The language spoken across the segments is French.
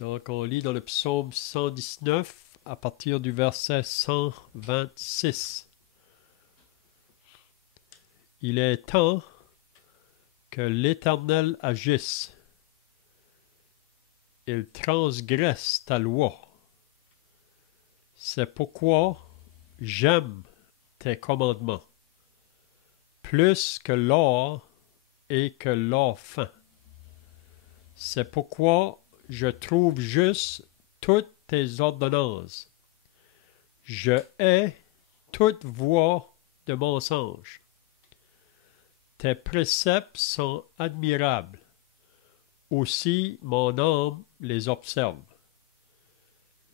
Donc, on lit dans le psaume 119 à partir du verset 126. Il est temps que l'Éternel agisse. Il transgresse ta loi. C'est pourquoi j'aime tes commandements, plus que l'or et que l'or fin. C'est pourquoi je trouve juste toutes tes ordonnances. Je hais toute voie de mensonge. Tes préceptes sont admirables. Aussi mon âme les observe.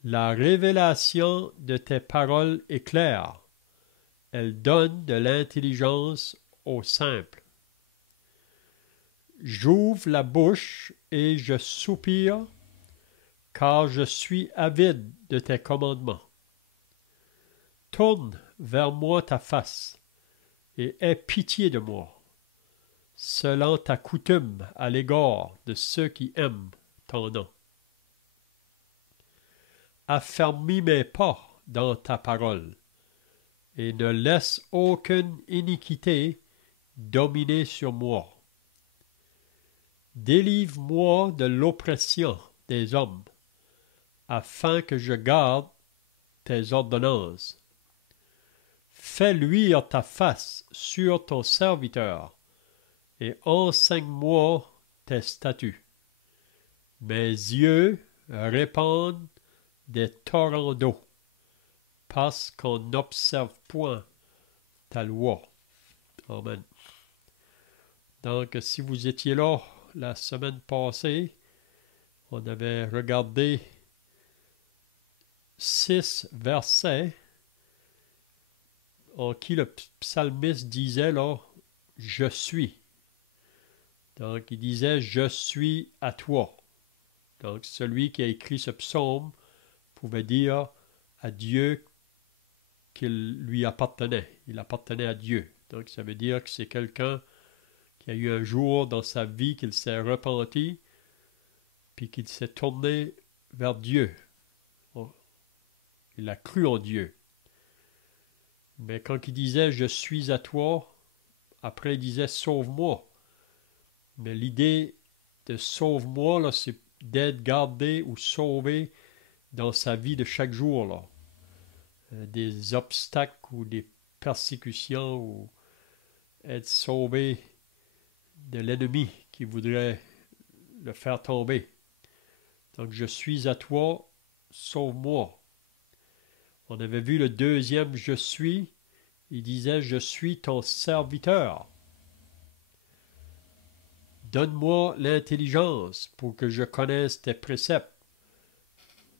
La révélation de tes paroles est claire. Elle donne de l'intelligence aux simples. J'ouvre la bouche et je soupire, car je suis avide de tes commandements. Tourne vers moi ta face, et aie pitié de moi, selon ta coutume à l'égard de ceux qui aiment ton nom. Affermis mes pas dans ta parole, et ne laisse aucune iniquité dominer sur moi. Délivre-moi de l'oppression des hommes, afin que je garde tes ordonnances. Fais luire ta face sur ton serviteur, et enseigne-moi tes statuts. Mes yeux répandent des torrents d'eau, parce qu'on n'observe point ta loi. Amen. Donc, si vous étiez là la semaine passée, on avait regardé 6 versets en qui le psalmiste disait là, « Je suis ». Donc, il disait « Je suis à toi ». Donc, celui qui a écrit ce psaume pouvait dire à Dieu qu'il lui appartenait. Il appartenait à Dieu. Donc, ça veut dire que c'est quelqu'un qui a eu un jour dans sa vie qu'il s'est repenti, puis qu'il s'est tourné vers Dieu. Il a cru en Dieu. Mais quand il disait « Je suis à toi », après il disait « Sauve-moi ». Mais l'idée de « Sauve-moi », là, c'est d'être gardé ou sauvé dans sa vie de chaque jour, là. Des obstacles ou des persécutions ou être sauvé de l'ennemi qui voudrait le faire tomber. Donc, je suis à toi, sauve-moi. On avait vu le deuxième je suis, il disait je suis ton serviteur. Donne-moi l'intelligence pour que je connaisse tes préceptes.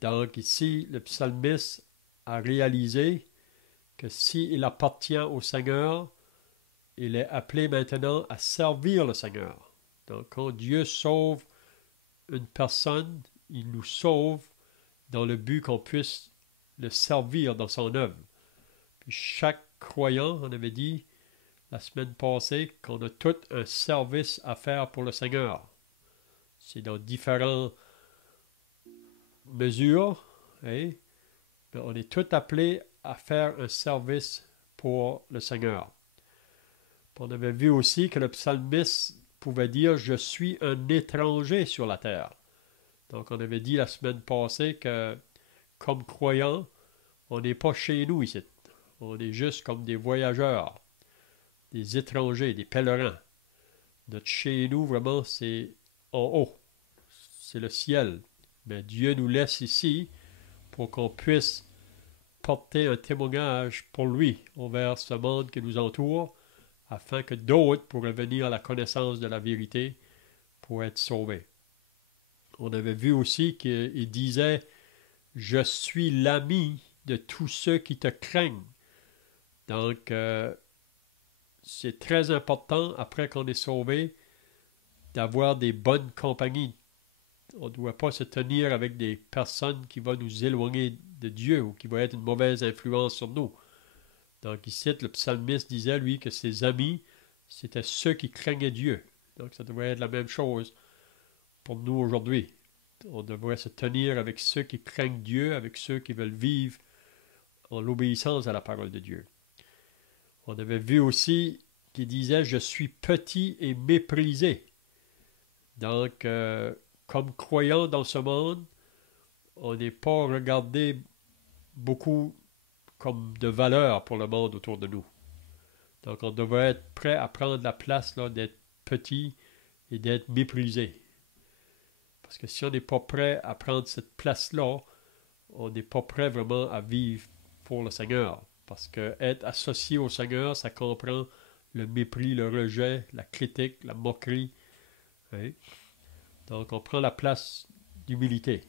Donc ici, le psalmiste a réalisé que s'il appartient au Seigneur, il est appelé maintenant à servir le Seigneur. Donc quand Dieu sauve une personne, il nous sauve dans le but qu'on puisse le servir dans son œuvre. Puis chaque croyant, on avait dit la semaine passée qu'on a tout un service à faire pour le Seigneur. C'est dans différentes mesures, hein? Mais on est tous appelés à faire un service pour le Seigneur. Puis on avait vu aussi que le psalmiste pouvait dire « Je suis un étranger sur la terre ». Donc on avait dit la semaine passée que comme croyants, on n'est pas chez nous ici. On est juste comme des voyageurs, des étrangers, des pèlerins. Notre chez nous, vraiment, c'est en haut. C'est le ciel. Mais Dieu nous laisse ici pour qu'on puisse porter un témoignage pour lui envers ce monde qui nous entoure, afin que d'autres pourraient venir à la connaissance de la vérité pour être sauvés. On avait vu aussi qu'il disait « Je suis l'ami de tous ceux qui te craignent ». Donc, c'est très important, après qu'on est sauvé, d'avoir des bonnes compagnies. On ne doit pas se tenir avec des personnes qui vont nous éloigner de Dieu ou qui vont être une mauvaise influence sur nous. Donc ici, le psalmiste disait, lui, que ses amis, c'était ceux qui craignaient Dieu. Donc ça devrait être la même chose pour nous aujourd'hui. On devrait se tenir avec ceux qui craignent Dieu, avec ceux qui veulent vivre en l'obéissance à la parole de Dieu. On avait vu aussi qu'il disait « Je suis petit et méprisé ». Donc, comme croyant dans ce monde, on n'est pas regardé beaucoup comme de valeur pour le monde autour de nous. Donc, on devrait être prêt à prendre la place là, d'être petit et d'être méprisé. Parce que si on n'est pas prêt à prendre cette place-là, on n'est pas prêt vraiment à vivre pour le Seigneur. Parce que être associé au Seigneur, ça comprend le mépris, le rejet, la critique, la moquerie. Hein? Donc, on prend la place d'humilité.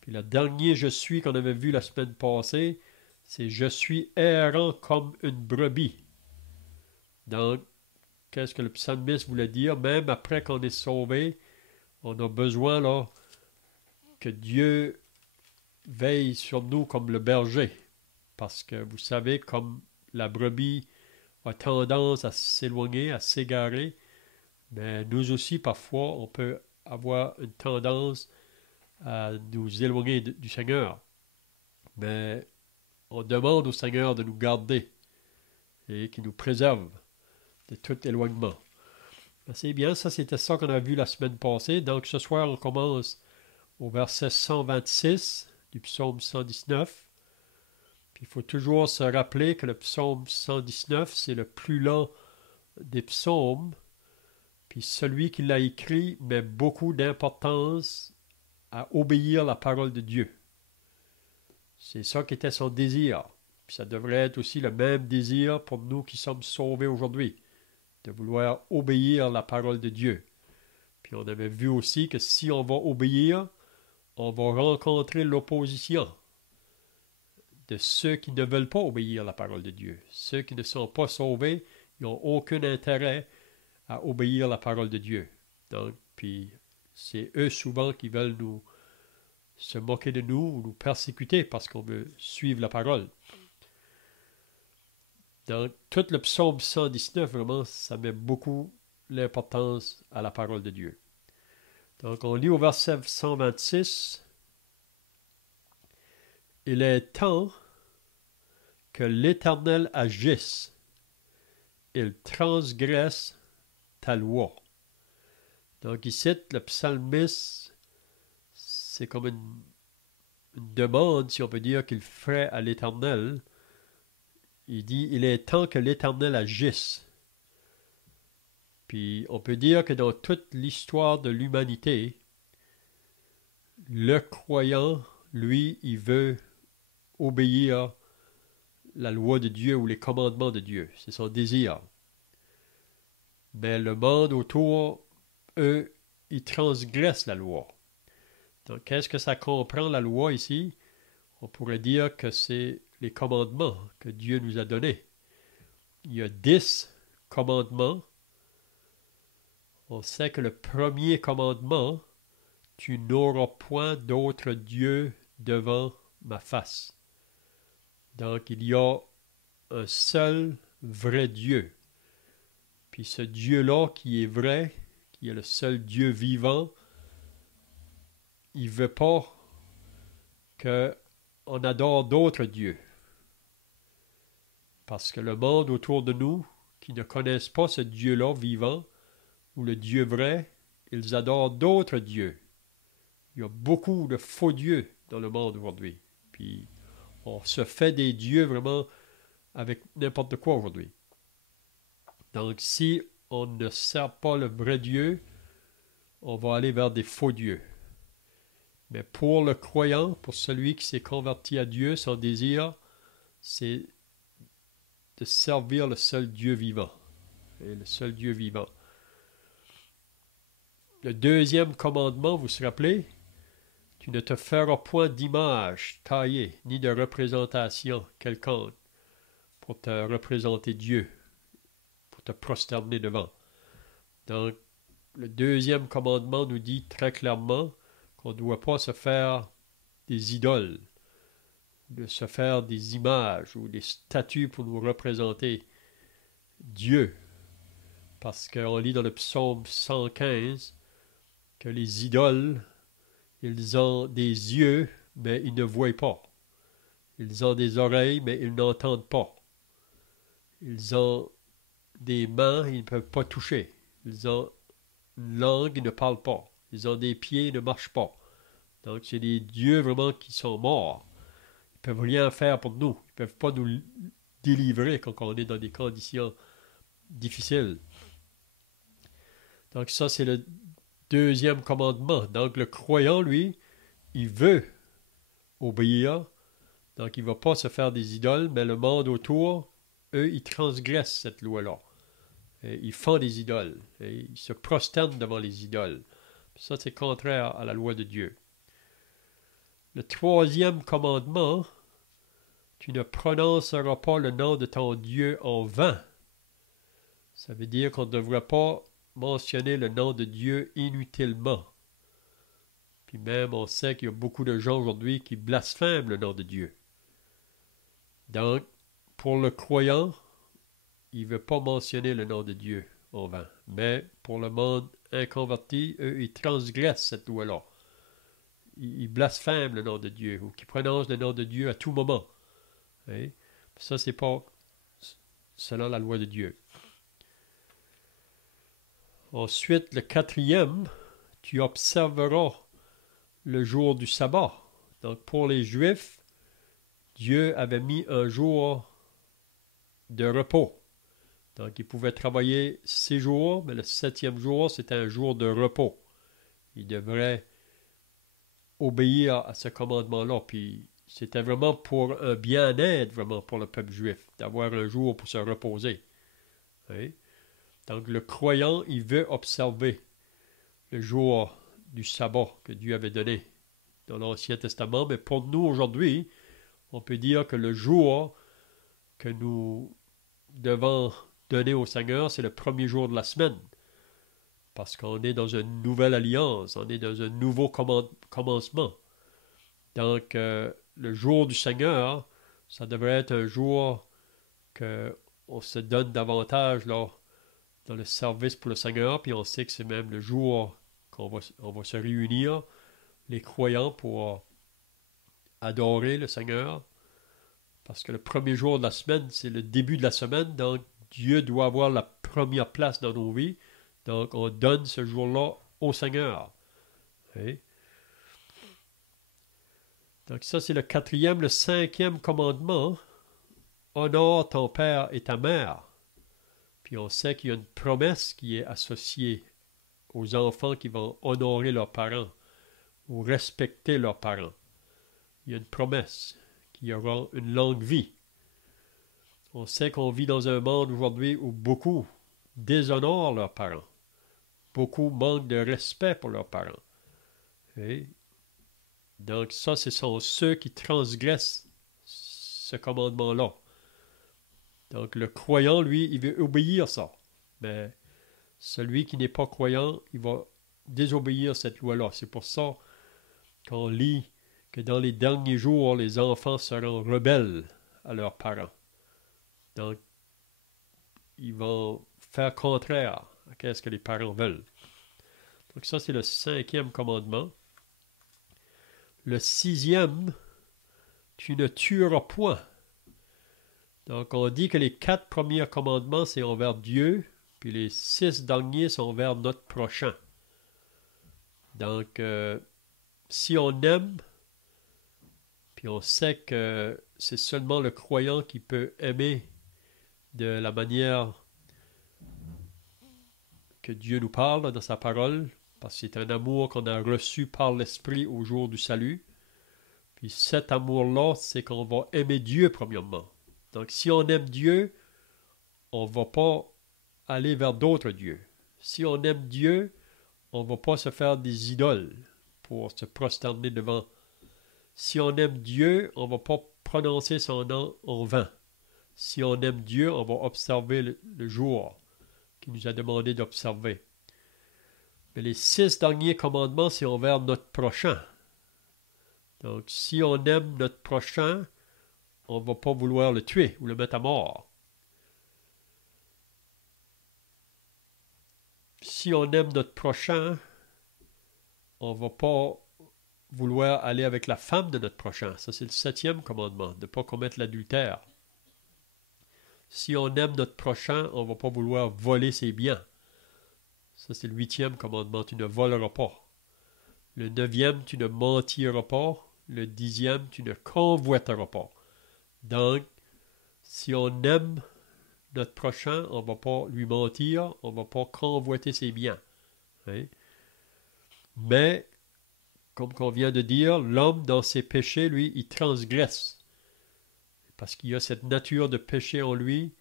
Puis le dernier je suis qu'on avait vu la semaine passée, c'est je suis errant comme une brebis. Donc, qu'est-ce que le psalmiste voulait dire? Même après qu'on est sauvé, on a besoin là que Dieu veille sur nous comme le berger. Parce que vous savez, comme la brebis a tendance à s'éloigner, à s'égarer, mais nous aussi, parfois, on peut avoir une tendance à nous éloigner du Seigneur. Mais on demande au Seigneur de nous garder et qu'il nous préserve de tout éloignement. C'est bien, ça c'était ça qu'on a vu la semaine passée. Donc ce soir, on commence au verset 126 du psaume 119. Puis il faut toujours se rappeler que le psaume 119, c'est le plus long des psaumes. Puis celui qui l'a écrit met beaucoup d'importance à obéir la parole de Dieu. C'est ça qui était son désir. Puis ça devrait être aussi le même désir pour nous qui sommes sauvés aujourd'hui, de vouloir obéir la parole de Dieu. Puis on avait vu aussi que si on va obéir, on va rencontrer l'opposition de ceux qui ne veulent pas obéir la parole de Dieu. Ceux qui ne sont pas sauvés, ils n'ont aucun intérêt à obéir la parole de Dieu. Donc, puis c'est eux souvent qui veulent nous se moquer de nous ou nous persécuter parce qu'on veut suivre la parole. Dans tout le psaume 119, vraiment, ça met beaucoup l'importance à la parole de Dieu. Donc, on lit au verset 126. « Il est temps que l'Éternel agisse. Il transgresse ta loi. » Donc, ici, le psalmiste, c'est comme une demande, si on peut dire, qu'il ferait à l'Éternel. Il dit, il est temps que l'Éternel agisse. Puis on peut dire que dans toute l'histoire de l'humanité, le croyant, lui, il veut obéir la loi de Dieu ou les commandements de Dieu. C'est son désir. Mais le monde autour, eux, ils transgressent la loi. Donc, qu'est-ce que ça comprend, la loi, ici? On pourrait dire que c'est les commandements que Dieu nous a donnés. Il y a 10 commandements. On sait que le premier commandement, « Tu n'auras point d'autre Dieu devant ma face. » Donc, il y a un seul vrai Dieu. Puis ce Dieu-là qui est vrai, qui est le seul Dieu vivant, il ne veut pas qu'on adore d'autres dieux. Parce que le monde autour de nous, qui ne connaissent pas ce Dieu-là vivant, ou le Dieu vrai, ils adorent d'autres dieux. Il y a beaucoup de faux dieux dans le monde aujourd'hui. Puis on se fait des dieux vraiment avec n'importe quoi aujourd'hui. Donc si on ne sert pas le vrai Dieu, on va aller vers des faux dieux. Mais pour le croyant, pour celui qui s'est converti à Dieu, son désir, c'est de servir le seul Dieu vivant. Et le seul Dieu vivant. Le deuxième commandement, vous vous rappelez? Tu ne te feras point d'image taillée, ni de représentation quelconque pour te représenter Dieu, pour te prosterner devant. Donc, le deuxième commandement nous dit très clairement qu'on ne doit pas se faire des idoles, de se faire des images ou des statues pour nous représenter Dieu. Parce qu'on lit dans le psaume 115 que les idoles, Ils ont des yeux, mais ils ne voient pas. Ils ont des oreilles, mais ils n'entendent pas. Ils ont des mains, ils ne peuvent pas toucher. Ils ont une langue, ils ne parlent pas. Ils ont des pieds, ils ne marchent pas. Donc, c'est des dieux vraiment qui sont morts. Ils ne peuvent rien faire pour nous. Ils ne peuvent pas nous délivrer quand on est dans des conditions difficiles. Donc, ça, c'est le deuxième commandement. Donc, le croyant, lui, il veut obéir. Donc, il ne va pas se faire des idoles, mais le monde autour, eux, ils transgressent cette loi-là. Et ils font des idoles. Et ils se prosternent devant les idoles. Ça, c'est contraire à la loi de Dieu. Le troisième commandement, tu ne prononceras pas le nom de ton Dieu en vain. Ça veut dire qu'on ne devrait pas mentionner le nom de Dieu inutilement. Puis même, on sait qu'il y a beaucoup de gens aujourd'hui qui blasphèment le nom de Dieu. Donc, pour le croyant, il ne veut pas mentionner le nom de Dieu en vain. Mais pour le monde inconverti, eux, ils transgressent cette loi-là. Ils blasphèment le nom de Dieu ou qui prononcent le nom de Dieu à tout moment. Hein? Ça, c'est pas selon la loi de Dieu. Ensuite, le quatrième, tu observeras le jour du sabbat. Donc, pour les Juifs, Dieu avait mis un jour de repos. Donc, ils pouvaient travailler 6 jours, mais le 7e jour, c'était un jour de repos. Ils devraient obéir à ce commandement-là. Puis, c'était vraiment pour un bien-être, vraiment, pour le peuple juif, d'avoir un jour pour se reposer. Oui? Donc, le croyant, il veut observer le jour du sabbat que Dieu avait donné dans l'Ancien Testament. Mais pour nous, aujourd'hui, on peut dire que le jour que nous devons donner au Seigneur, c'est le premier jour de la semaine. Parce qu'on est dans une nouvelle alliance, on est dans un nouveau commencement. Donc, le jour du Seigneur, ça devrait être un jour qu'on se donne davantage là, dans le service pour le Seigneur, puis on sait que c'est même le jour qu'on va se réunir, les croyants, pour adorer le Seigneur. Parce que le premier jour de la semaine, c'est le début de la semaine, donc Dieu doit avoir la première place dans nos vies. Donc, on donne ce jour-là au Seigneur. Oui. Donc, ça, c'est le quatrième. Le cinquième commandement, honore ton père et ta mère. Puis, on sait qu'il y a une promesse qui est associée aux enfants qui vont honorer leurs parents ou respecter leurs parents. Il y a une promesse qu'il y aura une longue vie. On sait qu'on vit dans un monde aujourd'hui où beaucoup déshonorent leurs parents. Beaucoup manquent de respect pour leurs parents. Et donc ça, ce sont ceux qui transgressent ce commandement-là. Donc le croyant, lui, il veut obéir ça. Mais celui qui n'est pas croyant, il va désobéir cette loi-là. C'est pour ça qu'on lit que dans les derniers jours, les enfants seront rebelles à leurs parents. Donc, ils vont faire contraire à ce que les parents veulent. Donc ça, c'est le cinquième commandement. Le sixième, tu ne tueras point. Donc on dit que les 4 premiers commandements, c'est envers Dieu, puis les 6 derniers sont envers notre prochain. Donc, si on aime, puis on sait que c'est seulement le croyant qui peut aimer de la manière que Dieu nous parle dans sa parole, parce que c'est un amour qu'on a reçu par l'Esprit au jour du salut. Puis cet amour-là, c'est qu'on va aimer Dieu premièrement. Donc si on aime Dieu, on ne va pas aller vers d'autres dieux. Si on aime Dieu, on ne va pas se faire des idoles pour se prosterner devant. Si on aime Dieu, on ne va pas prononcer son nom en vain. Si on aime Dieu, on va observer le jour qu'il nous a demandé d'observer. Mais les 6 derniers commandements, c'est envers notre prochain. Donc, si on aime notre prochain, on ne va pas vouloir le tuer ou le mettre à mort. Si on aime notre prochain, on ne va pas vouloir aller avec la femme de notre prochain. Ça, c'est le 7e commandement, de ne pas commettre l'adultère. Si on aime notre prochain, on ne va pas vouloir voler ses biens. Ça, c'est le 8e commandement, tu ne voleras pas. Le 9e, tu ne mentiras pas. Le 10e, tu ne convoiteras pas. Donc, si on aime notre prochain, on ne va pas lui mentir, on ne va pas convoiter ses biens. Hein? Mais, comme qu'on vient de dire, l'homme, dans ses péchés, lui, il transgresse. Parce qu'il y a cette nature de péché en lui,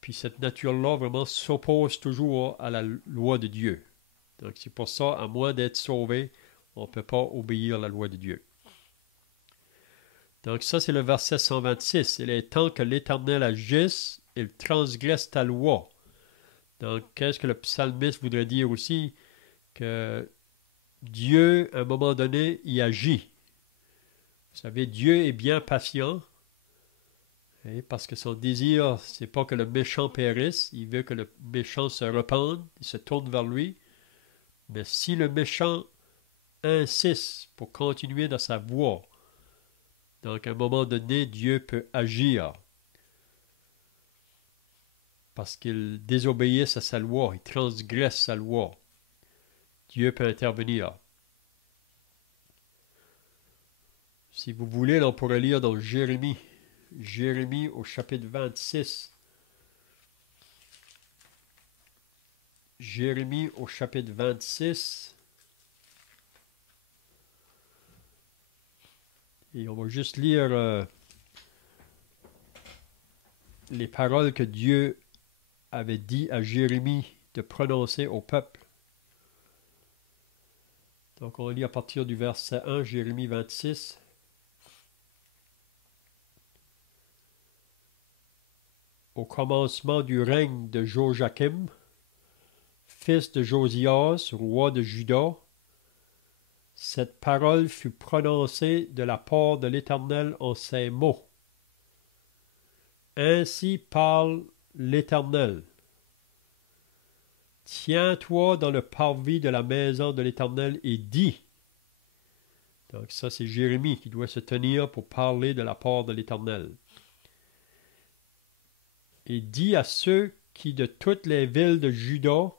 puis cette nature-là vraiment s'oppose toujours à la loi de Dieu. Donc c'est pour ça, à moins d'être sauvé, on ne peut pas obéir à la loi de Dieu. Donc ça, c'est le verset 126. Il est temps que l'Éternel agisse, il transgresse ta loi. Donc, qu'est-ce que le psalmiste voudrait dire aussi? Que Dieu, à un moment donné, y agit. Vous savez, Dieu est bien patient, parce que son désir, c'est pas que le méchant périsse, il veut que le méchant se repente, il se tourne vers lui. Mais si le méchant insiste pour continuer dans sa voie, donc à un moment donné, Dieu peut agir parce qu'il désobéisse à sa loi, il transgresse sa loi. Dieu peut intervenir. Si vous voulez, on pourrait lire dans Jérémie au chapitre 26. Jérémie au chapitre 26. Et on va juste lire les paroles que Dieu avait dit à Jérémie de prononcer au peuple. Donc on lit à partir du verset 1, Jérémie 26. Au commencement du règne de Joachim, fils de Josias, roi de Juda, cette parole fut prononcée de la part de l'Éternel en ces mots. Ainsi parle l'Éternel. Tiens-toi dans le parvis de la maison de l'Éternel et dis. Donc ça, c'est Jérémie qui doit se tenir pour parler de la part de l'Éternel. Et dis à ceux qui de toutes les villes de Juda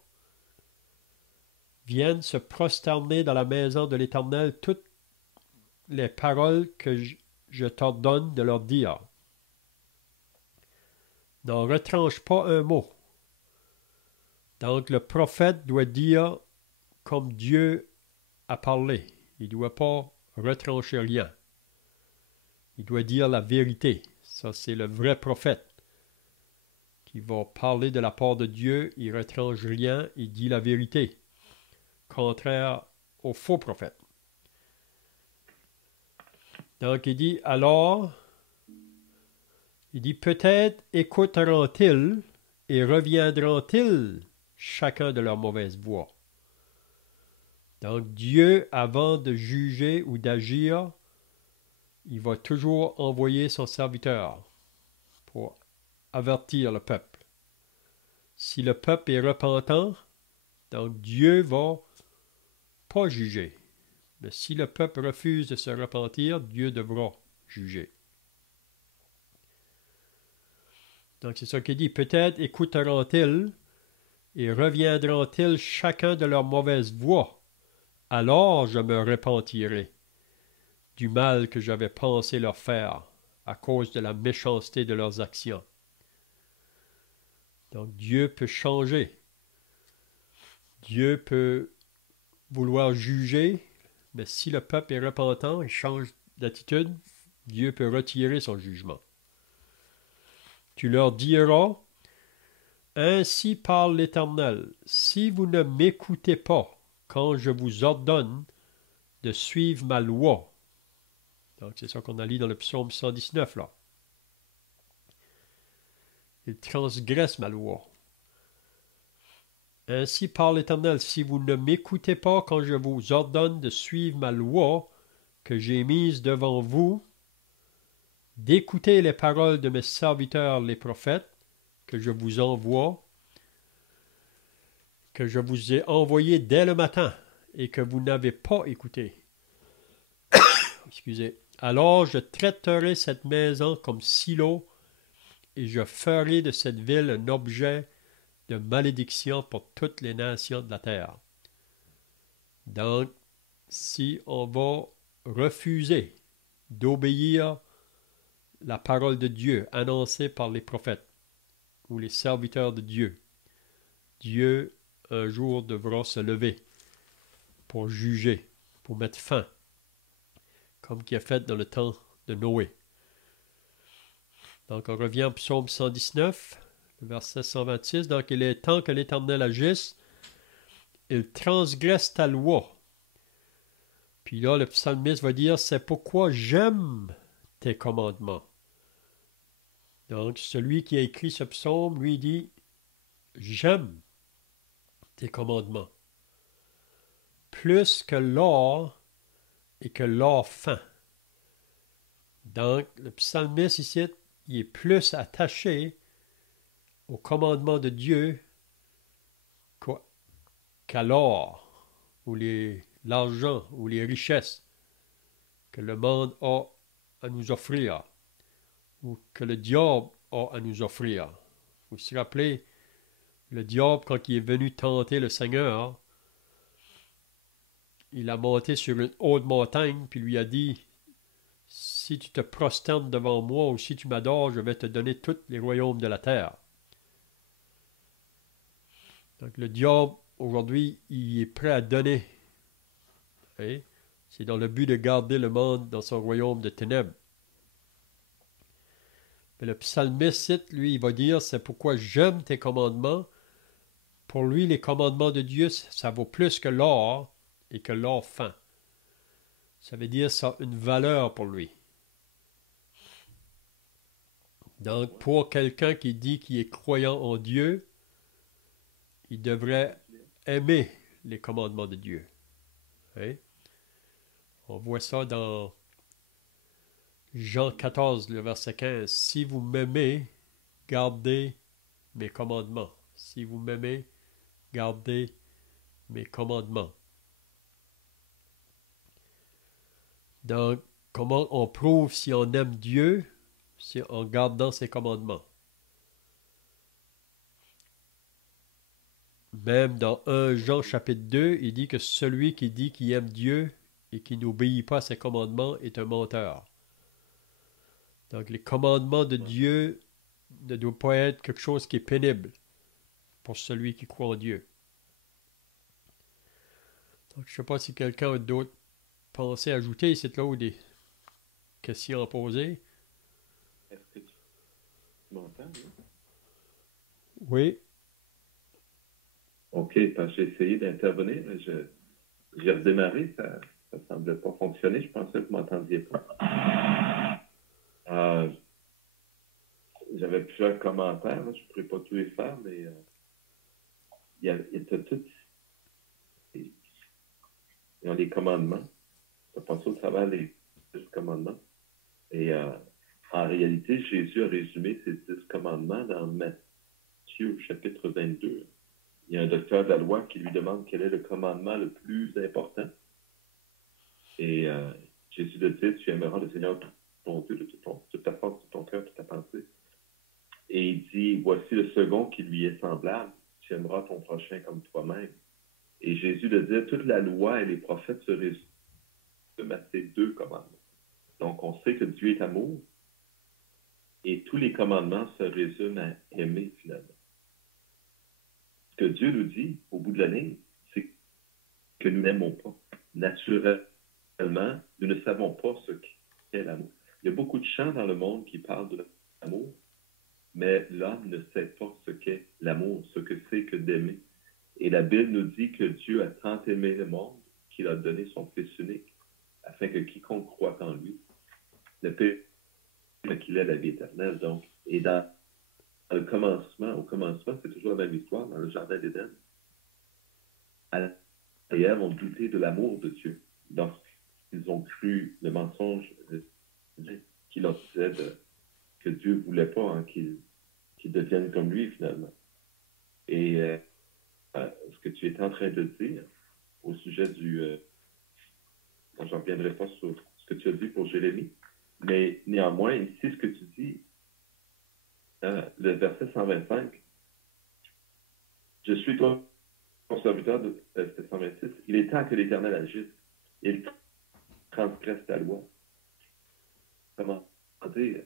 viennent se prosterner dans la maison de l'Éternel toutes les paroles que je t'ordonne de leur dire. N'en retranche pas un mot. Donc le prophète doit dire comme Dieu a parlé. Il ne doit pas retrancher rien. Il doit dire la vérité. Ça, c'est le vrai prophète qui va parler de la part de Dieu. Il ne retranche rien, il dit la vérité. Contraire au faux prophète. Donc il dit, alors, il dit, peut-être écouteront-ils et reviendront-ils chacun de leur mauvaise voie. Donc Dieu, avant de juger ou d'agir, il va toujours envoyer son serviteur pour avertir le peuple. Si le peuple est repentant, donc Dieu va pas juger. Mais si le peuple refuse de se repentir, Dieu devra juger. Donc c'est ça qu'il dit. Peut-être écouteront-ils et reviendront-ils chacun de leur mauvaise voie. Alors je me repentirai du mal que j'avais pensé leur faire à cause de la méchanceté de leurs actions. Donc Dieu peut changer. Dieu peut vouloir juger, mais si le peuple est repentant et change d'attitude, Dieu peut retirer son jugement. Tu leur diras, ainsi parle l'Éternel, si vous ne m'écoutez pas quand je vous ordonne de suivre ma loi. Donc c'est ça qu'on a lu dans le psaume 119 là. Il transgresse ma loi. Ainsi parle l'Éternel, si vous ne m'écoutez pas quand je vous ordonne de suivre ma loi que j'ai mise devant vous, d'écouter les paroles de mes serviteurs les prophètes que je vous envoie, que je vous ai envoyés dès le matin et que vous n'avez pas écouté. excusez. Alors je traiterai cette maison comme Silo, et je ferai de cette ville un objet de malédiction pour toutes les nations de la terre. Donc, si on va refuser d'obéir la parole de Dieu annoncée par les prophètes ou les serviteurs de Dieu, Dieu un jour devra se lever pour juger, pour mettre fin, comme qu'il a fait dans le temps de Noé. Donc on revient au psaume 119, le verset 126. Donc il est temps que l'Éternel agisse, il transgresse ta loi. Puis là, le psalmiste va dire, c'est pourquoi j'aime tes commandements. Donc celui qui a écrit ce psaume, lui dit, j'aime tes commandements. Plus que l'or et que l'or fin. Donc le psalmiste ici, il est plus attaché au commandement de Dieu qu'à l'or ou l'argent ou les richesses que le monde a à nous offrir ou que le diable a à nous offrir. Vous vous rappelez, le diable, quand il est venu tenter le Seigneur, il a monté sur une haute montagne puis lui a dit, si tu te prosternes devant moi ou si tu m'adores, je vais te donner tous les royaumes de la terre. Donc le diable, aujourd'hui, il est prêt à donner. Hein? C'est dans le but de garder le monde dans son royaume de ténèbres. Mais le psalmiste, lui, il va dire, c'est pourquoi j'aime tes commandements. Pour lui, les commandements de Dieu, ça vaut plus que l'or et que l'or fin. Ça veut dire ça a une valeur pour lui. Donc, pour quelqu'un qui dit qu'il est croyant en Dieu, il devrait aimer les commandements de Dieu. Hein? On voit ça dans Jean 14, le verset 15. Si vous m'aimez, gardez mes commandements. Si vous m'aimez, gardez mes commandements. Donc, comment on prouve si on aime Dieu? C'est en gardant ses commandements. Même dans 1 Jean chapitre 2, il dit que celui qui dit qu'il aime Dieu et qui n'obéit pas à ses commandements est un menteur. Donc les commandements de Dieu ne doivent pas être quelque chose qui est pénible pour celui qui croit en Dieu. Donc je ne sais pas si quelqu'un a d'autres pensées à ajouter ici là ou des questions à poser. Est-ce que tu m'entends? Oui. OK, parce que j'ai essayé d'intervenir, mais j'ai redémarré, ça ne semblait pas fonctionner. Je pensais que vous ne m'entendiez pas. J'avais plusieurs commentaires, là, je ne pourrais pas tous les faire, mais il y a tout. Ils ont des commandements. Je pense au travers des 10 commandements. Et en réalité, Jésus a résumé ces 10 commandements dans Matthieu chapitre 22. Il y a un docteur de la loi qui lui demande quel est le commandement le plus important. Et Jésus le dit, tu aimeras le Seigneur ton Dieu de toute ta force, de ton cœur, de ta pensée. Et il dit, voici le second qui lui est semblable, tu aimeras ton prochain comme toi-même. Et Jésus le dit, toute la loi et les prophètes se résument à ces 2 commandements. Donc on sait que Dieu est amour et tous les commandements se résument à aimer finalement. Ce que Dieu nous dit, au bout de la ligne, c'est que nous n'aimons pas. Naturellement, nous ne savons pas ce qu'est l'amour. Il y a beaucoup de chants dans le monde qui parlent de l'amour, mais l'homme ne sait pas ce qu'est l'amour, ce que c'est que d'aimer. Et la Bible nous dit que Dieu a tant aimé le monde qu'il a donné son Fils unique, afin que quiconque croit en lui ne périsse, mais qu'il ait la vie éternelle. Donc, et au commencement, c'est toujours la même histoire, dans le Jardin d'Éden. Adam et Ève ont douté de l'amour de Dieu. Lorsqu'ils ont cru le mensonge qui leur disait que Dieu ne voulait pas qu'ils deviennent comme lui, finalement. Et ce que tu étais en train de dire au sujet du je ne reviendrai pas sur ce que tu as dit pour Jérémie, mais néanmoins, ici, ce que tu dis, le verset 125, je suis ton serviteur, verset 126, il est temps que l'Éternel agisse, il transgresse ta loi. Comment dire,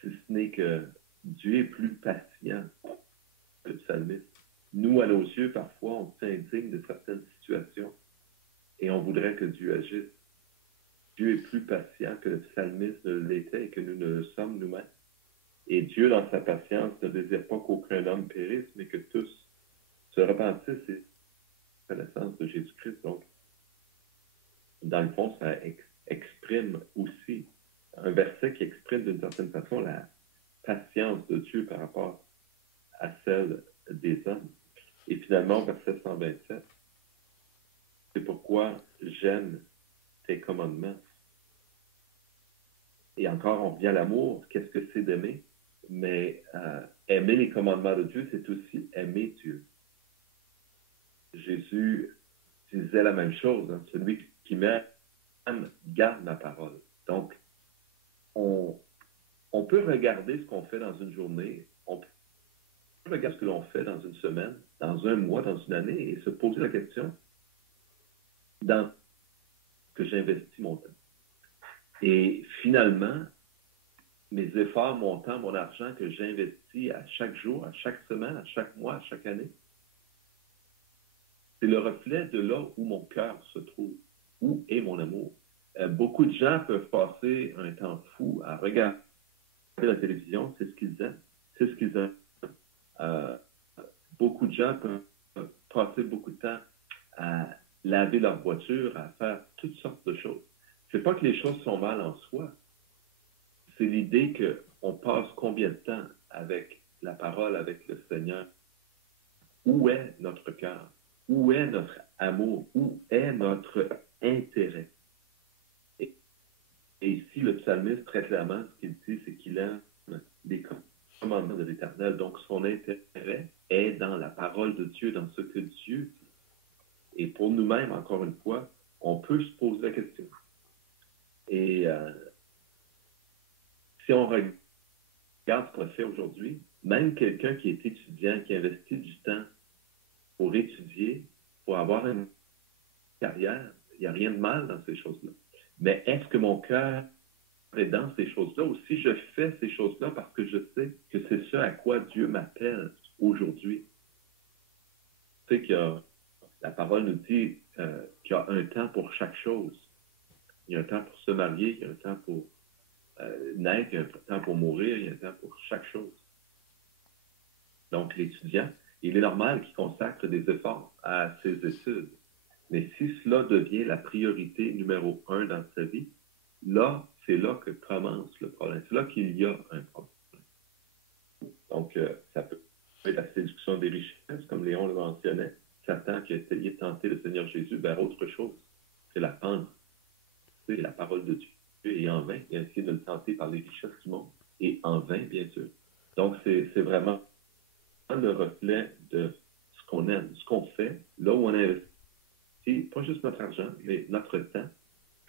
si ce n'est que Dieu est plus patient que le psalmiste. Nous, à nos yeux, parfois, on se sent indigne de certaines situations et on voudrait que Dieu agisse. Dieu est plus patient que le psalmiste ne l'était et que nous ne le sommes nous-mêmes. Et Dieu, dans sa patience, ne désire pas qu'aucun homme périsse, mais que tous se repentissent et la connaissance de Jésus-Christ. Donc, dans le fond, ça exprime aussi un verset qui exprime d'une certaine façon la patience de Dieu par rapport à celle des hommes. Et finalement, verset 127, c'est pourquoi j'aime tes commandements. Et encore, on revient à l'amour. Qu'est-ce que c'est d'aimer? Mais aimer les commandements de Dieu, c'est aussi aimer Dieu. Jésus disait la même chose. Hein? Celui qui m'aime garde ma parole. Donc, on peut regarder ce qu'on fait dans une journée, on peut regarder ce que l'on fait dans une semaine, dans un mois, dans une année, et se poser la question dans que j'investis mon temps. Et finalement, mes efforts, mon temps, mon argent que j'investis à chaque jour, à chaque semaine, à chaque mois, à chaque année, c'est le reflet de là où mon cœur se trouve, où est mon amour. Beaucoup de gens peuvent passer un temps fou à regarder la télévision, c'est ce qu'ils aiment, c'est ce qu'ils aiment. Beaucoup de gens peuvent passer beaucoup de temps à laver leur voiture, à faire toutes sortes de choses. C'est pas que les choses sont mal en soi, c'est l'idée qu'on passe combien de temps avec la parole, avec le Seigneur. Où est notre cœur? Où est notre amour? Où est notre intérêt? Et ici, le psalmiste, très clairement, ce qu'il dit, c'est qu'il aime les commandements de l'Éternel. Donc, son intérêt est dans la parole de Dieu, dans ce que Dieu dit. Et pour nous-mêmes, encore une fois, on peut se poser la question. Et si on regarde ce qu'on fait aujourd'hui, même quelqu'un qui est étudiant, qui investit du temps pour étudier, pour avoir une carrière, il n'y a rien de mal dans ces choses-là. Mais est-ce que mon cœur est dans ces choses-là ou si je fais ces choses-là parce que je sais que c'est ce à quoi Dieu m'appelle aujourd'hui? Tu sais la parole nous dit qu'il y a un temps pour chaque chose. Il y a un temps pour se marier, il y a un temps pour naître, il y a un temps pour mourir, il y a un temps pour chaque chose. Donc, l'étudiant, il est normal qu'il consacre des efforts à ses études. Mais si cela devient la priorité numéro 1 dans sa vie, là, c'est là que commence le problème. C'est là qu'il y a un problème. Donc, ça peut être la séduction des richesses, comme Léon le mentionnait. Satan qui a essayé de tenter le Seigneur Jésus vers autre chose. C'est la pensée, c'est la parole de Dieu. Et en vain, il a essayé de le tenter par les richesses du monde. Et en vain, bien sûr. Donc, c'est vraiment le reflet de ce qu'on aime, ce qu'on fait, là où on investit, pas juste notre argent, mais notre temps.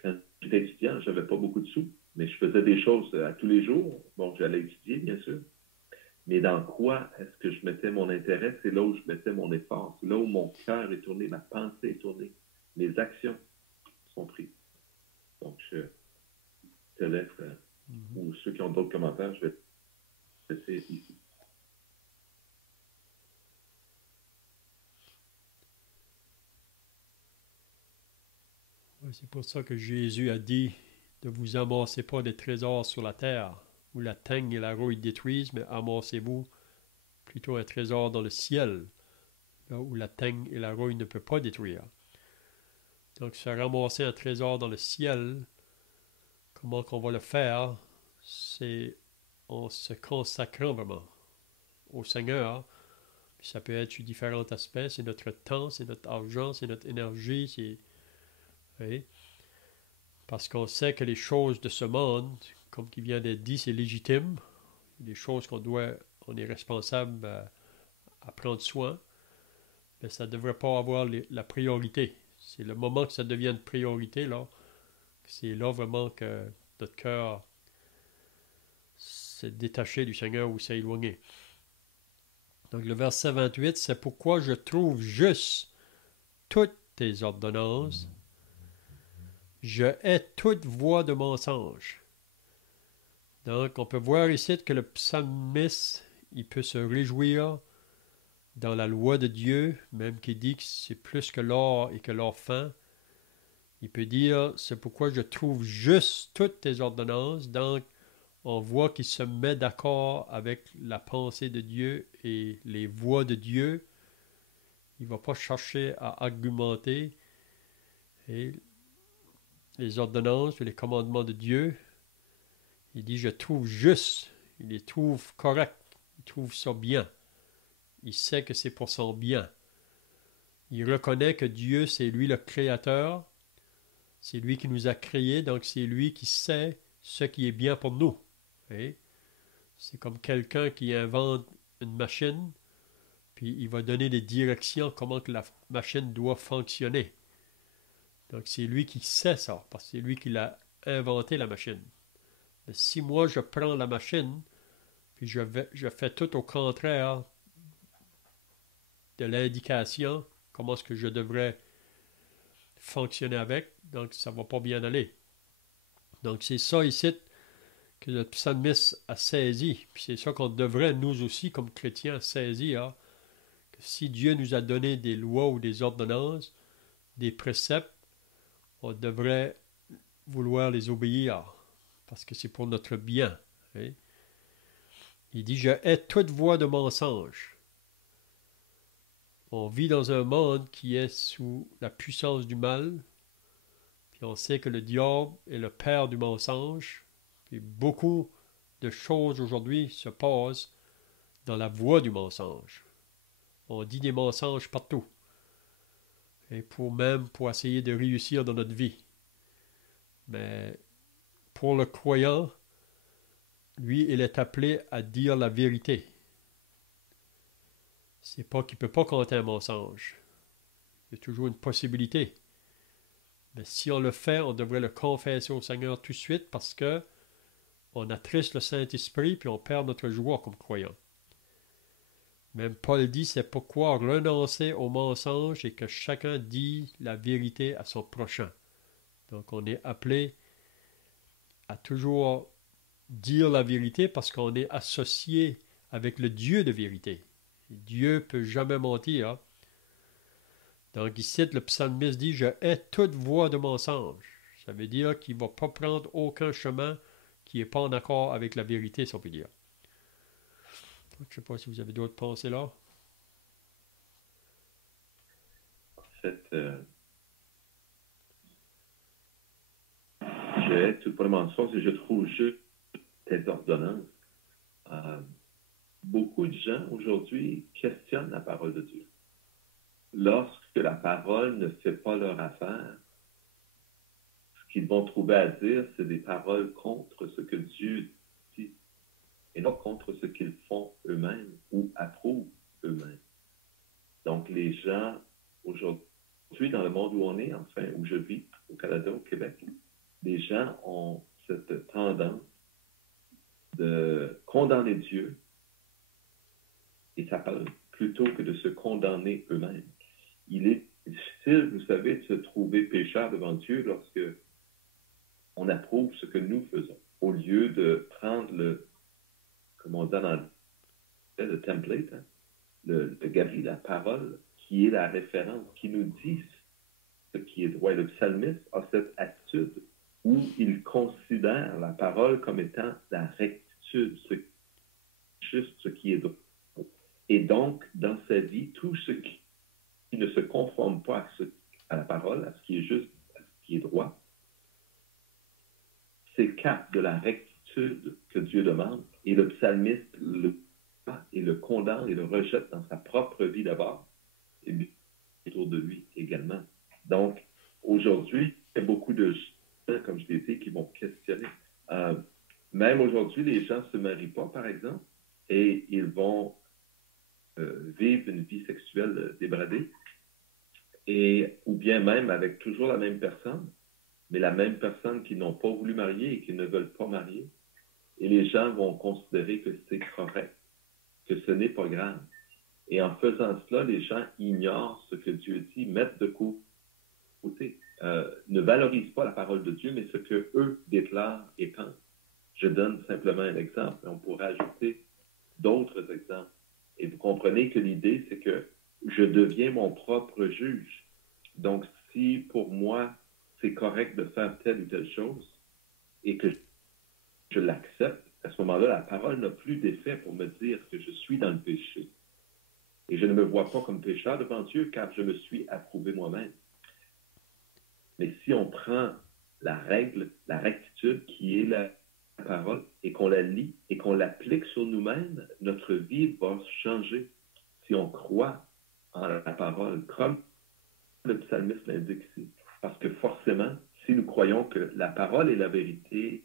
Quand j'étais étudiant, je n'avais pas beaucoup de sous, mais je faisais des choses à tous les jours. Bon, j'allais étudier, bien sûr. Mais dans quoi est-ce que je mettais mon intérêt? C'est là où je mettais mon effort. C'est là où mon cœur est tourné, ma pensée est tournée. Mes actions sont prises. Donc, je te laisse, ou ceux qui ont d'autres commentaires, je vais te laisser ici. C'est pour ça que Jésus a dit ne vous amassez pas des trésors sur la terre, où la teigne et la rouille détruisent, mais amassez-vous plutôt un trésor dans le ciel, là où la teigne et la rouille ne peuvent pas détruire. Donc, se ramasser un trésor dans le ciel, comment qu'on va le faire? C'est en se consacrant vraiment au Seigneur. Puis ça peut être sur différents aspects. C'est notre temps, c'est notre argent, c'est notre énergie. Oui. Parce qu'on sait que les choses de ce monde, comme qui vient d'être dit, c'est légitime. Les choses on est responsable à prendre soin. Mais ça ne devrait pas avoir la priorité. C'est le moment que ça devient une priorité, là, C'est là vraiment que notre cœur s'est détaché du Seigneur ou s'est éloigné. Donc le verset 28, c'est pourquoi je trouve juste toutes tes ordonnances. Je hais toute voie de mensonge. Donc on peut voir ici que le psalmiste, il peut se réjouir dans la loi de Dieu, même qu'il dit que c'est plus que l'or et que l'or fin. Il peut dire, c'est pourquoi je trouve juste toutes tes ordonnances. Donc, on voit qu'il se met d'accord avec la pensée de Dieu et les voies de Dieu. Il ne va pas chercher à argumenter. Et les ordonnances et les commandements de Dieu, il dit, je trouve juste, il les trouve corrects, il trouve ça bien. Il sait que c'est pour son bien. Il reconnaît que Dieu, c'est lui le créateur, c'est lui qui nous a créés, donc c'est lui qui sait ce qui est bien pour nous. Et c'est comme quelqu'un qui invente une machine, puis il va donner des directions comment que la machine doit fonctionner. Donc c'est lui qui sait ça, parce que c'est lui qui l'a inventé la machine. Mais si moi je prends la machine, puis je fais tout au contraire de l'indication, comment est-ce que je devrais fonctionner avec, donc ça ne va pas bien aller. Donc c'est ça ici que le psalmiste a saisi, puis c'est ça qu'on devrait nous aussi comme chrétiens saisir, que si Dieu nous a donné des lois ou des ordonnances, des préceptes, on devrait vouloir les obéir, parce que c'est pour notre bien. Hein? Il dit, je hais toute voie de mensonge. On vit dans un monde qui est sous la puissance du mal, puis on sait que le diable est le père du mensonge, puis beaucoup de choses aujourd'hui se passent dans la voie du mensonge. On dit des mensonges partout, et pour essayer de réussir dans notre vie. Mais pour le croyant, lui, il est appelé à dire la vérité. C'est pas qu'il ne peut pas compter un mensonge. Il y a toujours une possibilité. Mais si on le fait, on devrait le confesser au Seigneur tout de suite parce que on attriste le Saint-Esprit puis on perd notre joie comme croyant. Même Paul dit, c'est pourquoi renoncer au mensonge et que chacun dit la vérité à son prochain. Donc on est appelé à toujours dire la vérité parce qu'on est associé avec le Dieu de vérité. Dieu ne peut jamais mentir. Donc ici, le psalmiste dit, je hais toute voie de mensonge. Ça veut dire qu'il ne va pas prendre aucun chemin qui n'est pas en accord avec la vérité, si on peut dire. Je ne sais pas si vous avez d'autres pensées là. En fait, je hais tout pour le mensonge et je trouve juste tes ordonnances. Euh, Beaucoup de gens aujourd'hui questionnent la parole de Dieu. Lorsque la parole ne fait pas leur affaire, ce qu'ils vont trouver à dire, c'est des paroles contre ce que Dieu dit, et non contre ce qu'ils font eux-mêmes ou approuvent eux-mêmes. Donc, les gens, aujourd'hui, dans le monde où on est, enfin, où je vis, au Canada, au Québec, les gens ont cette tendance de condamner Dieu et sa parole plutôt que de se condamner eux-mêmes. Il est difficile, vous savez, de se trouver pécheur devant Dieu lorsque on approuve ce que nous faisons, au lieu de prendre comme on dit dans le template, hein, le gabarit, la parole, qui est la référence, qui nous dit ce qui est droit. Et le psalmiste a cette attitude où il considère la parole comme étant la rectitude, juste ce qui est droit. Et donc, dans sa vie, tout ce qui ne se conforme pas à la parole, à ce qui est juste, à ce qui est droit, s'écarte de la rectitude que Dieu demande. Et le psalmiste le condamne et le rejette dans sa propre vie d'abord, et autour de lui également. Donc, aujourd'hui, il y a beaucoup de gens, comme je l'ai dit, qui vont questionner. Même aujourd'hui, les gens ne se marient pas, par exemple, et ils vont vivre une vie sexuelle débradée, ou bien même avec toujours la même personne, mais la même personne qui n'ont pas voulu marier et qui ne veulent pas marier. Et les gens vont considérer que c'est correct, que ce n'est pas grave. Et en faisant cela, les gens ignorent ce que Dieu dit, mettent de côté, ne valorisent pas la parole de Dieu, mais ce que eux déclarent et pensent. Je donne simplement un exemple, on pourrait ajouter d'autres exemples. Et vous comprenez que l'idée, c'est que je deviens mon propre juge. Donc, si pour moi, c'est correct de faire telle ou telle chose et que je l'accepte, à ce moment-là, la parole n'a plus d'effet pour me dire que je suis dans le péché. Et je ne me vois pas comme pécheur devant Dieu car je me suis approuvé moi-même. Mais si on prend la règle, la rectitude qui est la parole et qu'on la lit et qu'on l'applique sur nous-mêmes, notre vie va changer si on croit en la parole, comme le psalmiste l'indique ici. Parce que forcément, si nous croyons que la parole est la vérité,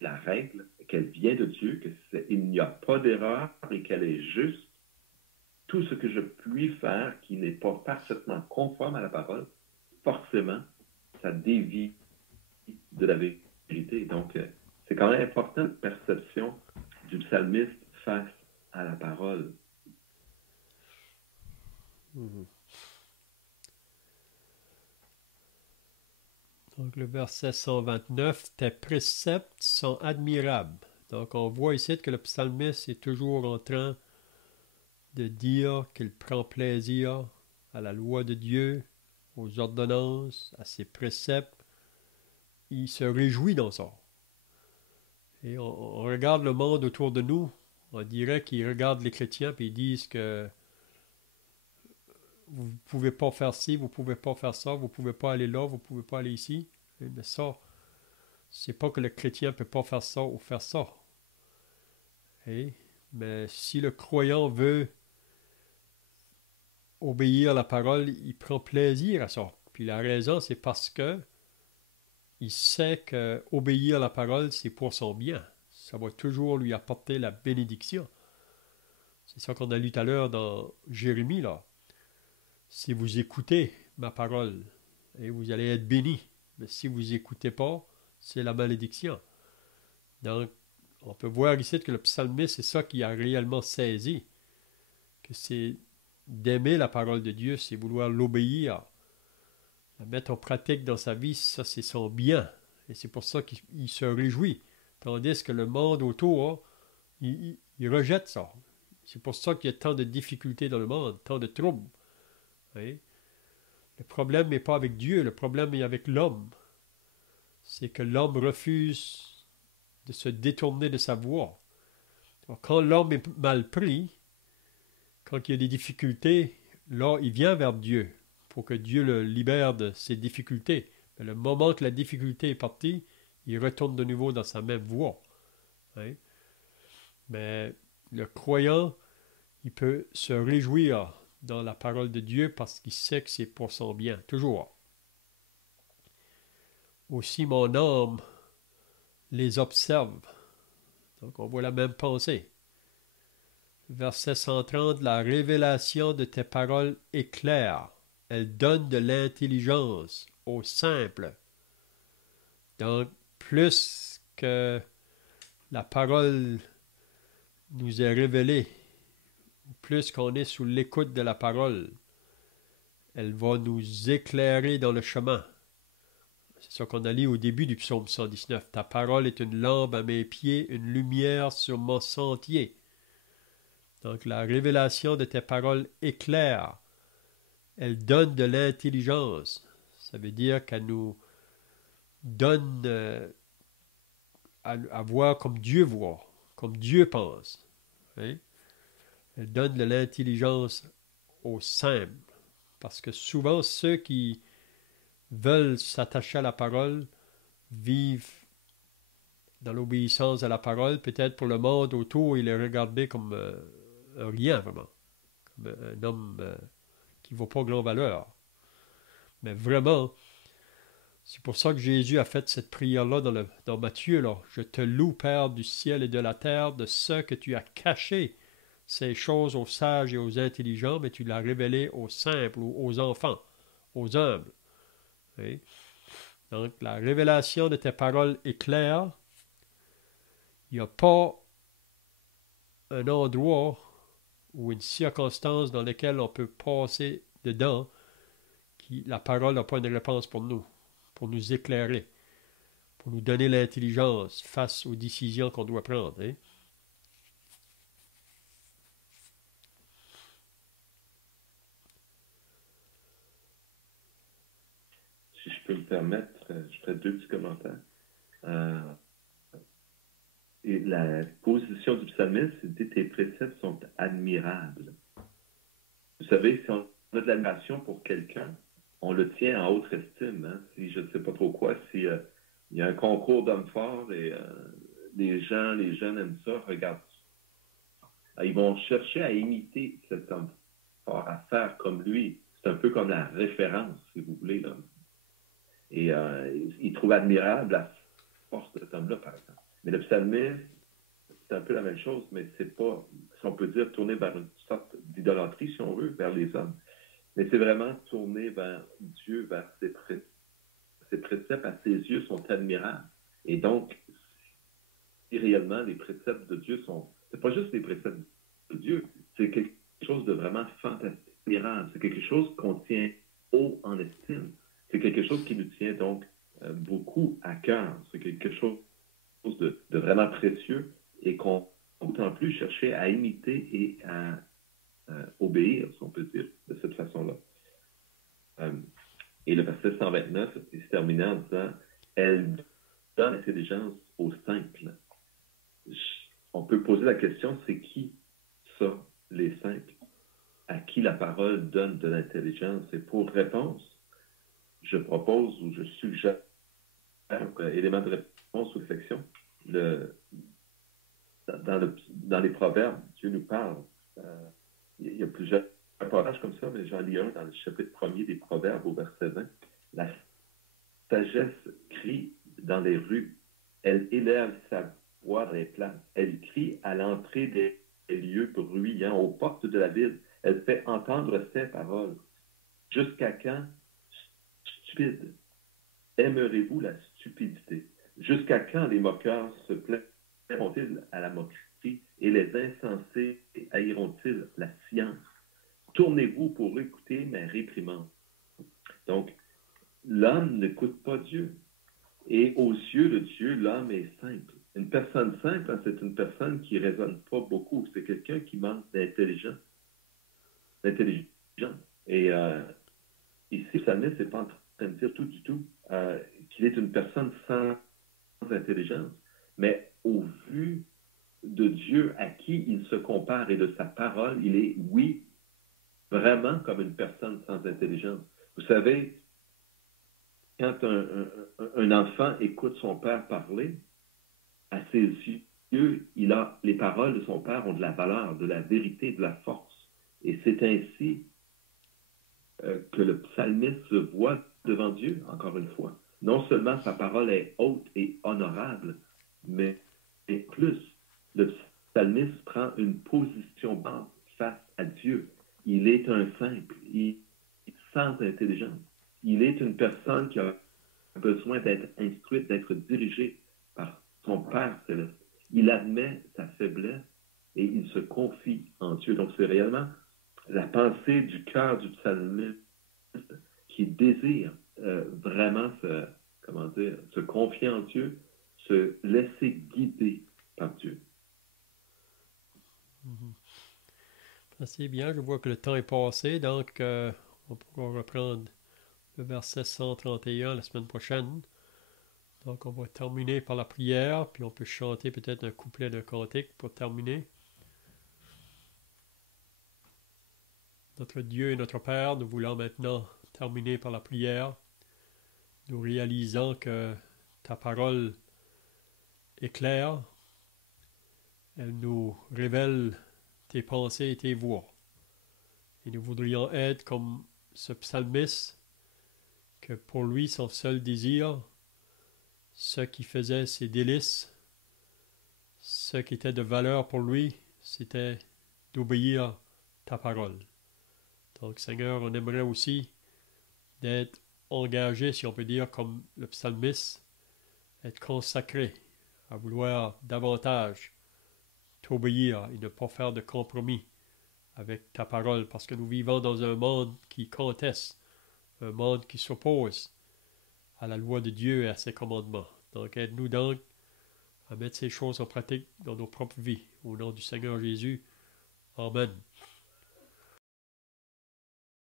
la règle, qu'elle vient de Dieu, qu'il n'y a pas d'erreur et qu'elle est juste, tout ce que je puis faire qui n'est pas parfaitement conforme à la parole, forcément, ça dévie de la vérité. Donc, c'est quand même important la perception du psalmiste face à la parole. Donc le verset 129, tes préceptes sont admirables. Donc on voit ici que le psalmiste est toujours en train de dire qu'il prend plaisir à la loi de Dieu, aux ordonnances, à ses préceptes. Il se réjouit dans ça. Et on regarde le monde autour de nous, on dirait qu'ils regardent les chrétiens et ils disent que vous ne pouvez pas faire ci, vous ne pouvez pas faire ça, vous ne pouvez pas aller là, vous ne pouvez pas aller ici. Mais ça, c'est pas que le chrétien ne peut pas faire ça ou faire ça. Mais si le croyant veut obéir à la parole, il prend plaisir à ça. Puis la raison, c'est parce que il sait que obéir à la parole, c'est pour son bien. Ça va toujours lui apporter la bénédiction. C'est ça qu'on a lu tout à l'heure dans Jérémie, là. Si vous écoutez ma parole, et vous allez être bénis. Mais si vous n'écoutez pas, c'est la malédiction. Donc, on peut voir ici que le psalmiste, c'est ça qui a réellement saisi. Que c'est d'aimer la parole de Dieu, c'est vouloir l'obéir, la mettre en pratique dans sa vie, ça c'est son bien. Et c'est pour ça qu'il se réjouit. Tandis que le monde autour, il rejette ça. C'est pour ça qu'il y a tant de difficultés dans le monde, tant de troubles. Oui? Le problème n'est pas avec Dieu, le problème est avec l'homme. C'est que l'homme refuse de se détourner de sa voie. Donc, quand l'homme est mal pris, quand il y a des difficultés, là, il vient vers Dieu pour que Dieu le libère de ses difficultés. Mais le moment que la difficulté est partie, il retourne de nouveau dans sa même voie. Hein? Mais le croyant, il peut se réjouir dans la parole de Dieu parce qu'il sait que c'est pour son bien, toujours. Aussi mon âme les observe. Donc on voit la même pensée. Verset 130, la révélation de tes paroles est claire. Elle donne de l'intelligence aux simples. Donc, plus que la parole nous est révélée, plus qu'on est sous l'écoute de la parole, elle va nous éclairer dans le chemin. C'est ça qu'on a lu au début du psaume 119. Ta parole est une lampe à mes pieds, une lumière sur mon sentier. Donc la révélation de tes paroles éclaire. Elle donne de l'intelligence. Ça veut dire qu'elle nous donne à voir comme Dieu voit, comme Dieu pense. Hein? Elle donne de l'intelligence aux simples. Parce que souvent, ceux qui veulent s'attacher à la parole vivent dans l'obéissance à la parole, peut-être pour le monde autour, il est regardé comme un rien, vraiment. Comme un homme qui ne vaut pas grand valeur. Mais vraiment, c'est pour ça que Jésus a fait cette prière-là dans Matthieu. Là. Je te loue, Père du ciel et de la terre, de ce que tu as caché ces choses aux sages et aux intelligents, mais tu l'as révélé aux simples, aux enfants, aux humbles. Oui? Donc, la révélation de tes paroles est claire. Il n'y a pas un endroit ou une circonstance dans laquelle on peut passer dedans qui la parole n'a pas une réponse pour nous éclairer, pour nous donner l'intelligence face aux décisions qu'on doit prendre. Hein? Si je peux me permettre, je ferai deux petits commentaires. Et la position du psalmiste, c'est tes préceptes sont admirables. Vous savez, si on a de l'admiration pour quelqu'un, on le tient en haute estime. Hein? Si je ne sais pas trop quoi, si il y a un concours d'hommes forts et les jeunes aiment ça, regarde. Ils vont chercher à imiter cet homme fort, à faire comme lui. C'est un peu comme la référence, si vous voulez. Là. Et ils trouvent admirable la force de cet homme-là, par exemple. Mais le psalmiste, c'est un peu la même chose, mais c'est pas, si on peut dire, tourné vers une sorte d'idolâtrie, si on veut, vers les hommes. Mais c'est vraiment tourné vers Dieu, vers ses préceptes. Ses préceptes, à ses yeux, sont admirables. Et donc, si réellement les préceptes de Dieu sont... C'est pas juste les préceptes de Dieu, c'est quelque chose de vraiment fantastique, admirable. C'est quelque chose qu'on tient haut en estime. C'est quelque chose qui nous tient donc beaucoup à cœur. C'est quelque chose de vraiment précieux et qu'on d'autant plus chercher à imiter et à obéir, si on peut dire, de cette façon-là. Et le verset 129 il se terminait en disant « Elle donne l'intelligence aux simples ». On peut poser la question, c'est qui ça, les simples? À qui la parole donne de l'intelligence? Et pour réponse, je propose ou je suggère élément de réponse ou réflexion. Dans les proverbes, Dieu nous parle. Il y a plusieurs passages comme ça, mais j'en lis un dans le chapitre 1er des proverbes au verset 20. La sagesse crie dans les rues. Elle élève sa voix dans les places. Elle crie à l'entrée des lieux bruyants, aux portes de la ville. Elle fait entendre ses paroles. Jusqu'à quand, stupide, aimerez-vous la stupidité? Jusqu'à quand les moqueurs se plairont-ils à la moquerie et les insensés haïront-ils la science? Tournez-vous pour écouter mes réprimandes. Donc, l'homme n'écoute pas Dieu. Et aux yeux de Dieu, l'homme est simple. Une personne simple, c'est une personne qui ne raisonne pas beaucoup. C'est quelqu'un qui manque d'intelligence. Et ici, le psalmiste n'est pas en train de dire tout du tout qu'il est une personne sans intelligence, mais au vu de Dieu à qui il se compare et de sa parole, il est, oui, vraiment comme une personne sans intelligence. Vous savez, quand un enfant écoute son père parler, à ses yeux, les paroles de son père ont de la valeur, de la vérité, de la force. Et c'est ainsi que le psalmiste se voit devant Dieu, encore une fois. Non seulement sa parole est haute et honorable, mais plus, le psalmiste prend une position basse face à Dieu. Il est un simple, sans intelligence. Il est une personne qui a besoin d'être instruite, d'être dirigée par son Père céleste. Il admet sa faiblesse et il se confie en Dieu. Donc, c'est réellement la pensée du cœur du psalmiste qui désire vraiment se confier en Dieu, se laisser guider par Dieu. C'est bien, je vois que le temps est passé, donc on pourra reprendre le verset 131 la semaine prochaine. Donc on va terminer par la prière, puis on peut chanter peut-être un couplet de cantique pour terminer. Notre Dieu et notre Père, nous voulons maintenant terminer par la prière, nous réalisant que ta parole est claire, elle nous révèle tes pensées et tes voies. Et nous voudrions être comme ce psalmiste, que pour lui, son seul désir, ce qui faisait ses délices, ce qui était de valeur pour lui, c'était d'obéir ta parole. Donc, Seigneur, on aimerait aussi d'être engagé, si on peut dire, comme le psalmiste, être consacré, à vouloir davantage t'obéir et ne pas faire de compromis avec ta parole, parce que nous vivons dans un monde qui conteste, un monde qui s'oppose à la loi de Dieu et à ses commandements. Donc aide-nous donc à mettre ces choses en pratique dans nos propres vies. Au nom du Seigneur Jésus. Amen.